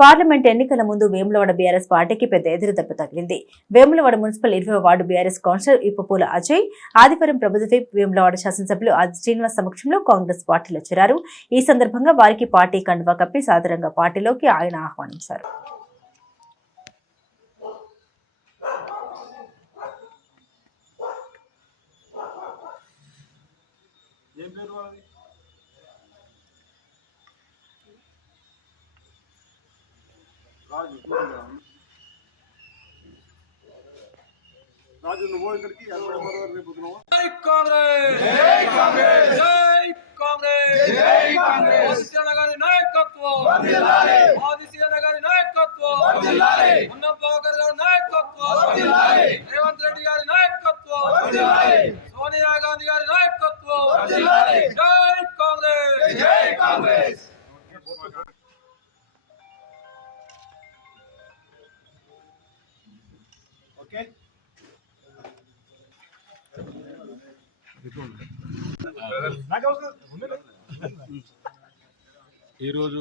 Parliament ఎన్నికల ముందు Vemulawada BRS పార్టీకి పెద్ద ఎదురుదెబ్బ తగిలింది. వేములవాడ మున్సిపల్ 20వ ward BRS councillor Ippapula Ajay ఆదివారం ప్రభుత్వ విప్ వేములవాడ శాసనసభ్యులు ఆది శ్రీనివాస్ సమక్షంలో కాంగ్రెస్ పార్టీలో చేరారు. ఈ సందర్భంగా వారికి పార్టీ కండువా కప్పి సాదరంగా పార్టీలోకి ఆయన ఆహ్వానించారు. రాజు నువ్వు ఇక్కడికి జై కాంగ్రెస్ జై కాంగ్రెస్ జై కాంగ్రెస్ జై కాంగ్రెస్ ఆదిశీన గారి నాయకత్వం వర్ధిల్లాలి ఆదిశీన గారి నాయకత్వం వర్ధిల్లాలి ఉన్నపాకర్ గారి నాయకత్వం వర్ధిల్లాలి రేవంత్ రెడ్డి గారి నాయకత్వం వర్ధిల్లాలి సోనియా గాంధీ గారి నాయకత్వం వర్ధిల్లాలి జై కాంగ్రెస్ జై కాంగ్రెస్. ఓకే ఈరోజు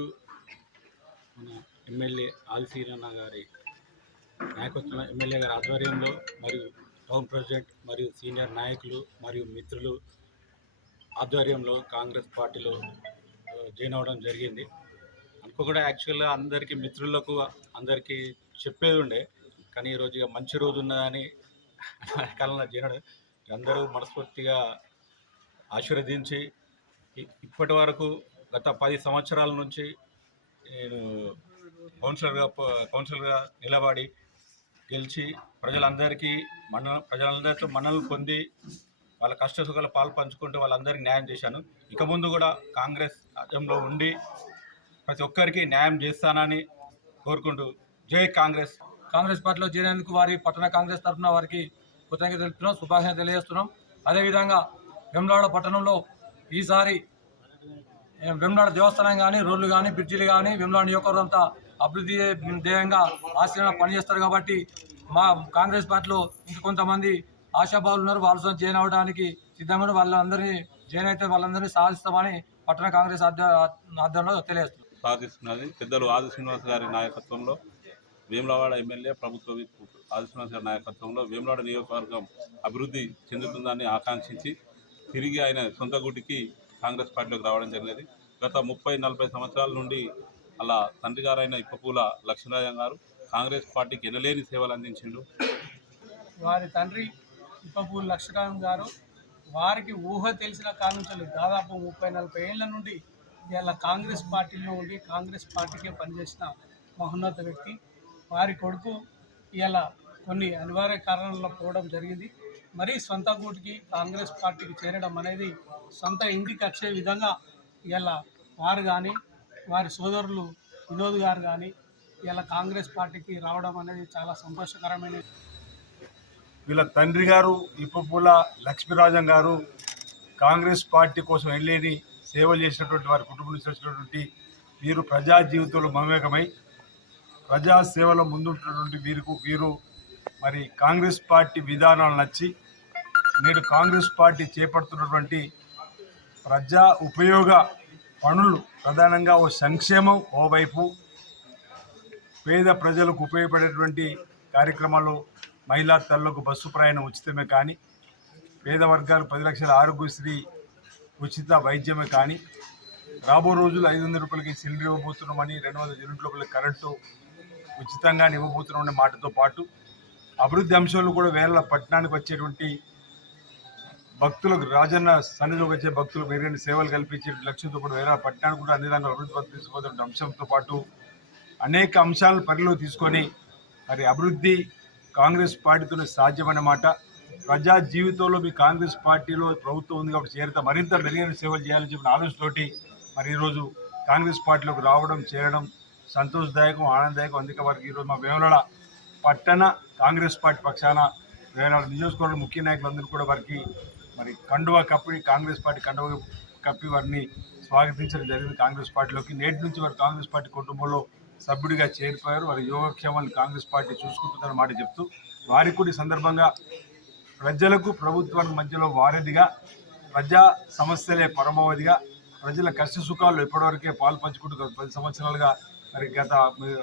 మన ఎమ్మెల్యే ఆదిశీరన్న గారి నాయకత్వం ఎమ్మెల్యే గారి ఆధ్వర్యంలో మరియు టౌన్ ప్రెసిడెంట్ మరియు సీనియర్ నాయకులు మరియు మిత్రులు ఆధ్వర్యంలో కాంగ్రెస్ పార్టీలో జాయిన్ అవ్వడం జరిగింది. అనుకోకుండా యాక్చువల్గా అందరికీ మిత్రులకు అందరికీ చెప్పేది ఉండే, కానీ ఈరోజు ఇక మంచి రోజు ఉన్నదని కాలంలో చేయడం అందరూ మనస్ఫూర్తిగా ఆశీర్వదించి ఇప్పటి వరకు గత 10 సంవత్సరాల నుంచి నేను కౌన్సిలర్గా నిలబడి గెలిచి ప్రజలందరితో మన్ననలు పొంది వాళ్ళ కష్ట సుఖాలు పాలు పంచుకుంటూ వాళ్ళందరికీ న్యాయం చేశాను. ఇక ముందు కూడా కాంగ్రెస్ రాజ్యంలో ఉండి ప్రతి ఒక్కరికి న్యాయం చేస్తానని కోరుకుంటూ జై కాంగ్రెస్. కాంగ్రెస్ పార్టీలో చేరేందుకు వారి పట్టణ కాంగ్రెస్ తరఫున వారికి కృతజ్ఞతలు తెలుపుతున్నాం, శుభాకాంక్షలు తెలియజేస్తున్నాం. అదేవిధంగా వేములవాడ పట్టణంలో ఈసారి వేములవాడ దేవస్థానం కానీ, రోడ్లు కానీ, బ్రిడ్జిలు కానీ, వేములవాడ నియోజకవర్గం అంతా అభివృద్ధి ధ్యేయంగా ఆశీర్వాద పనిచేస్తారు. కాబట్టి మా కాంగ్రెస్ పార్టీలో ఇంకొంతమంది ఆశాభావులు ఉన్నారు, వాళ్ళతో జాయిన్ అవ్వడానికి సిద్ధంగా వాళ్ళందరినీ జాయిన్ అయితే వాళ్ళందరినీ సాధిస్తామని పట్టణ కాంగ్రెస్ ఆధ్వర్యంలో సాధిస్తున్నది. పెద్దలు ఆది శ్రీనివాస్ గారి నాయకత్వంలో వేములవాడ ఎమ్మెల్యే ప్రభుత్వ విప్ ఆది శ్రీనివాస్ గారి నాయకత్వంలో వేములవాడ నియోజకవర్గం అభివృద్ధి చెందుతుందని ఆకాంక్షించి తిరిగి ఆయన సొంత గుడికి కాంగ్రెస్ పార్టీలోకి రావడం జరిగినది. గత 30-40 సంవత్సరాల నుండి అలా తండ్రి గారైన ఇప్పపూల లక్ష్మీరాజం గారు కాంగ్రెస్ పార్టీకి ఎనలేని సేవలు అందించిండు. వారి తండ్రి ఇప్పపూల లక్ష్మీరాజం గారు వారికి ఊహ తెలిసిన కాలం నుంచి దాదాపు 30-40 ఏళ్ల నుండి ఇలా కాంగ్రెస్ పార్టీలో ఉండి కాంగ్రెస్ పార్టీకే పనిచేసిన మహోన్నత వ్యక్తి. వారి కొడుకు ఇలా కొన్ని అనివార్య కారణాల్లో పోవడం జరిగింది. మరీ సొంత గూటికి కాంగ్రెస్ పార్టీకి చేరడం అనేది సొంత ఇంటికి వచ్చే విధంగా ఇలా వారు కానీ వారి సోదరులు వినోద్ గారు కానీ ఇలా కాంగ్రెస్ పార్టీకి రావడం అనేది చాలా సంతోషకరమైన. వీళ్ళ తండ్రి గారు ఇప్పపూల లక్ష్మీరాజం గారు కాంగ్రెస్ పార్టీ కోసం వెళ్ళేది సేవలు చేసినటువంటి వారి కుటుంబం నుంచి వచ్చినటువంటి వీరు ప్రజా జీవితంలో మమేకమై ప్రజా సేవలో ముందుంటున్నటువంటి వీరు మరి కాంగ్రెస్ పార్టీ విధానాలు నచ్చి నేడు కాంగ్రెస్ పార్టీ చేపడుతున్నటువంటి ప్రజా ఉపయోగ పనులు ప్రధానంగా ఓ సంక్షేమం, ఓవైపు పేద ప్రజలకు ఉపయోగపడేటువంటి కార్యక్రమాలు, మహిళా తల్లులకు బస్సు ప్రయాణం ఉచితమే కానీ, పేద వర్గాలు 10 లక్షల ఆరోగ్యశ్రీ ఉచిత వైద్యమే కానీ, రాబో రోజులు 500 రూపాయలకి సిలిండర్ ఇవ్వబోతున్నామని, 200 యూనిట్ల లోపల కరెంటు ఉచితంగా ఇవ్వబోతున్నామనే మాటతో పాటు అభివృద్ధి అంశాలు కూడా వేల పట్టణానికి వచ్చేటువంటి భక్తులకు, రాజన్న సన్నిధిలోకి వచ్చే భక్తులకు మెరుగైన సేవలు కల్పించే లక్ష్యంతో కూడా వేల పట్టణానికి కూడా అన్ని రంగాలు అభివృద్ధి తీసుకుపోతున్న అంశంతో పాటు అనేక అంశాలను పరిలో తీసుకొని మరి అభివృద్ధి కాంగ్రెస్ పార్టీతోనే సాధ్యమన్నమాట. ప్రజా జీవితంలో మీ కాంగ్రెస్ పార్టీలో ప్రభుత్వం ఉంది కాబట్టి చేరితే మరింత మెరుగైన సేవలు చేయాలని చెప్పిన ఆలోచనతోటి మరి ఈరోజు కాంగ్రెస్ పార్టీలోకి రావడం, చేరడం సంతోషదాయకం, ఆనందదాయకం. అందుకే వారికి ఈరోజు మా వేములవాడ పట్టణ కాంగ్రెస్ పార్టీ పక్షాన వేములవాడ నియోజకవర్గ ముఖ్య నాయకులందరూ కూడా వారికి మరి కండువా కప్పి, కాంగ్రెస్ పార్టీ కండువా కప్పి వారిని స్వాగతించడం జరిగింది. కాంగ్రెస్ పార్టీలోకి నేటి నుంచి వారు కాంగ్రెస్ పార్టీ కుటుంబంలో సభ్యుడిగా చేరిపోయారు. వారి యోగక్షేమాలను కాంగ్రెస్ పార్టీ చూసుకుంటుందన్న మాట చెప్తూ వారికి కూడా ఈ సందర్భంగా ప్రజలకు ప్రభుత్వానికి మధ్యలో వారధిగా, ప్రజా సమస్యలే పరమావధిగా, ప్రజల కష్ట సుఖాలు ఎప్పటివరకే పాలు పంచుకుంటూ 10 సంవత్సరాలుగా మరి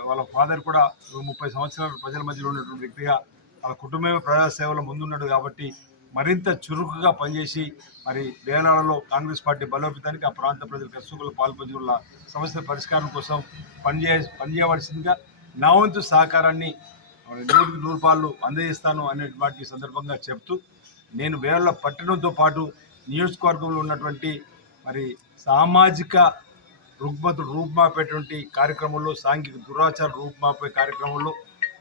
వాళ్ళ ఫాదర్ కూడా 30 సంవత్సరాలు ప్రజల మధ్యలో ఉన్నటువంటి వ్యక్తిగా వాళ్ళ కుటుంబమే ప్రజాసేవలో ముందున్నాడు కాబట్టి మరింత చురుకుగా పనిచేసి మరి వేలాడలో కాంగ్రెస్ పార్టీ బలోపేతానికి ఆ ప్రాంత ప్రజలు కష్టంలో పాల్పంచుకున్న సమస్యల పరిష్కారం కోసం పనిచేయవలసిందిగా నా వంతు సహకారాన్ని 100% అందజేస్తాను అనే వాటి సందర్భంగా చెప్తూ నేను వేలాడ పట్టణంతో పాటు నియోజకవర్గంలో ఉన్నటువంటి మరి సామాజిక రుగ్మతులు రూపుమాపేటువంటి కార్యక్రమంలో, సాంఘిక దురాచార రూపుమాపే కార్యక్రమంలో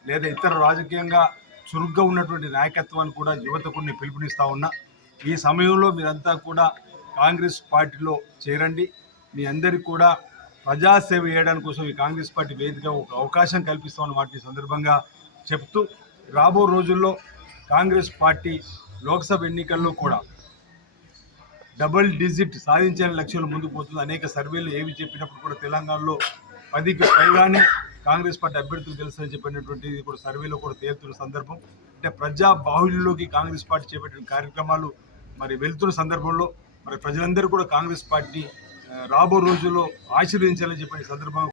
లేదా ఇతర రాజకీయంగా చురుగ్గా ఉన్నటువంటి నాయకత్వాన్ని కూడా యువతకు నేను పిలుపునిస్తా ఉన్నా. ఈ సమయంలో మీరంతా కూడా కాంగ్రెస్ పార్టీలో చేరండి. మీ అందరికీ కూడా ప్రజాసేవ చేయడానికి కోసం ఈ కాంగ్రెస్ పార్టీ వేదిక ఒక అవకాశం కల్పిస్తామన్న వాటి సందర్భంగా చెప్తూ రాబో రోజుల్లో కాంగ్రెస్ పార్టీ లోక్సభ ఎన్నికల్లో కూడా డబుల్ డిజిట్ సాధించాలని లక్ష్యంలో ముందుకు పోతుంది. అనేక సర్వేలు ఏవి చెప్పినప్పుడు కూడా తెలంగాణలో 10కి పైగానే కాంగ్రెస్ పార్టీ అభ్యర్థులు తెలుస్తుందని చెప్పినటువంటిది కూడా సర్వేలో కూడా తేలుతున్న సందర్భం. అంటే ప్రజా బాహుళ్యంలోకి కాంగ్రెస్ పార్టీ చేపట్టిన కార్యక్రమాలు మరి వెళ్తున్న సందర్భంలో మరి ప్రజలందరూ కూడా కాంగ్రెస్ పార్టీ రాబో రోజుల్లో ఆశీర్వదించాలని చెప్పిన సందర్భం